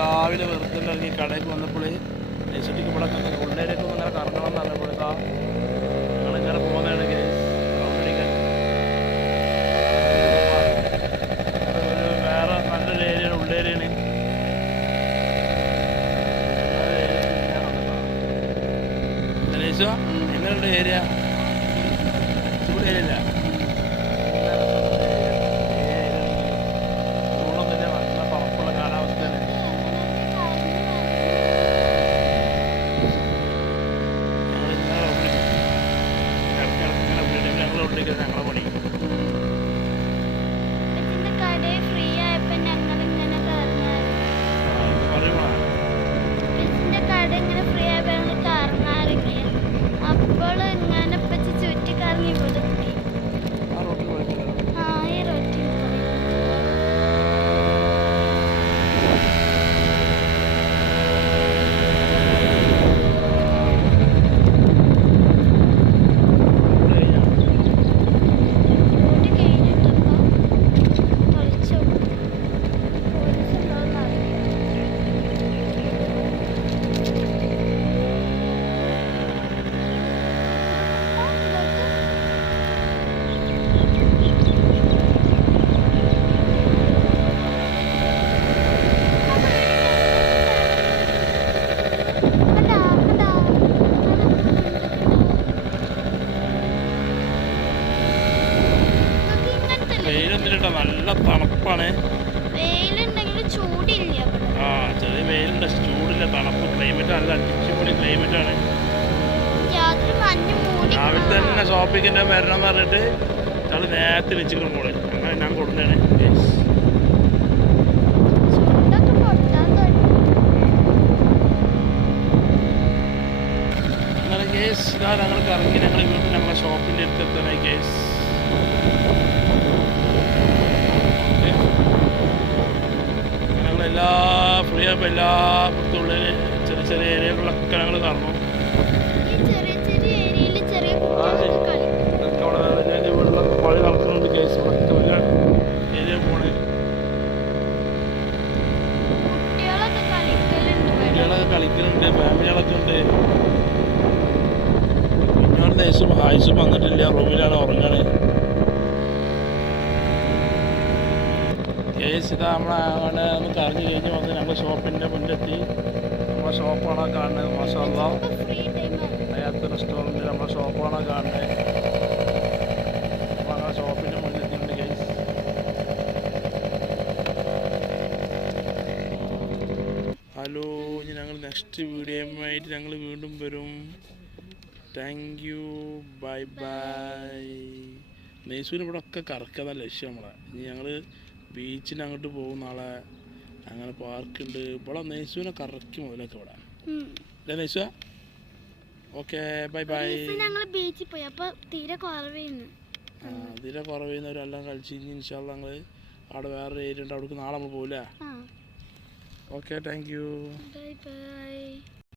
രാവിലെ വെറുതെ ഇറങ്ങി കടയിൽ വന്നപ്പോൾ നെയ്സുട്ടിക്ക് ഇവിടെ ഉള്ളേരൊക്കെ ഒന്ന് ഇങ്ങനെ കറങ്ങണം എന്ന് പറഞ്ഞപ്പോൾ ഇതാ ഞങ്ങളിങ്ങനെ പോകുന്നതാണെങ്കിൽ റൗണ്ട് അടിക്കാൻ ഒരു വേറെ നല്ലൊരു ഏരിയ ഉള്ളേരിയാണ്. നെയ്സോ എങ്ങനെയുണ്ട് ഏരിയ? ചൂട് ഏരിയ ഇല്ല, ചൂടൊന്നുമില്ല, നല്ല തണുപ്പുള്ള കാലാവസ്ഥയാണ്. ഞങ്ങൾ ഉള്ളിലേക്ക് ഞങ്ങളെ പണി നല്ല തണുപ്പാണ്. ആ ചെറിയ വെയിലുണ്ട്, ചൂടില്ല, തണുപ്പ് ക്ലൈമറ്റ് നല്ല അടിച്ചുപൊളി ക്ലൈമറ്റാണ്. രാവിലെ തന്നെ ഷോപ്പിങ്ങിൻ്റെ വരണം എന്ന് പറഞ്ഞിട്ട് ഞങ്ങൾ നേരത്തെ വെച്ചിട്ട് പോളെ അങ്ങനെ ഞാൻ കൊടുക്കുന്നതാണ്. അങ്ങനെ കേസ് ഇതാ ഞങ്ങൾ കറങ്ങി ഞങ്ങൾ വീട്ടിൽ ഞങ്ങളെ ഷോപ്പിൻ്റെ അടുത്തെത്താനായി കേസ്. എല്ലാ ഫ്രീ ആയപ്പോൾ എല്ലാ പുറത്തുള്ള ചെറിയ ചെറിയ ഏരിയകളിലൊക്കെ ഞങ്ങൾ കാണുന്നു. അവിടെ വെള്ളം കളി നടക്കുന്നുണ്ട് കേസ്. വലിയ ഏരിയ പോണേ കുട്ടികളൊക്കെ കളിക്കുന്നുണ്ട്, ഫാമിലികളൊക്കെ ഉണ്ട്. കുഞ്ഞോട് ദേശം ആയുസും വന്നിട്ടില്ല, റൂമിലാണ് ഉറങ്ങാണ്. കേസ് ഇതാ നമ്മളെ ഒന്ന് കറങ്ങി കഴിഞ്ഞ് വന്ന് ഞങ്ങൾ ഷോപ്പിൻ്റെ മുന്നിലെത്തി. നമ്മളെ ഷോപ്പാണോ കാണുന്നത്? മാഷാ അല്ലാഹ്, ഹയാത്ത് റെസ്റ്റോറൻറ്റ് നമ്മളെ ഷോപ്പാണോ കാണുന്നത്? അപ്പോൾ ഞങ്ങൾ ഷോപ്പിൻ്റെ മുന്നിലെത്തിയിട്ടുണ്ട് കേസ്. ഹലോ, ഇനി ഞങ്ങൾ നെക്സ്റ്റ് വീഡിയോയുമായിട്ട് ഞങ്ങൾ വീണ്ടും വരും. Thank you, bye bye. നെയ്സൂരിന് ഇവിടെ ഒക്കെ കറക്കാതെ ലക്ഷ്യം നമ്മളെ. ഇനി ഞങ്ങൾ ബീച്ചിന് അങ്ങോട്ട് പോകും നാളെ. അങ്ങനെ പാർക്കുണ്ട് ഇവിടെ. നെയ്സൂനെ കറക്കി മുതലൊക്കെ ഇവിടെ അല്ലേ നെയ്സു? Okay, bye bye. ഞങ്ങൾ ബീച്ചിൽ പോയി, അപ്പോൾ തീരെ കുറവുന്നവരെല്ലാം കളിച്ച് ഇനി ഇൻഷാ അല്ലാഹ് ഞങ്ങൾ അവിടെ വേറൊരു ഏരിയ ഉണ്ട്, അവിടേക്ക് നാളെ നമ്മൾ പോകില്ലേ? Okay, thank you, bye by.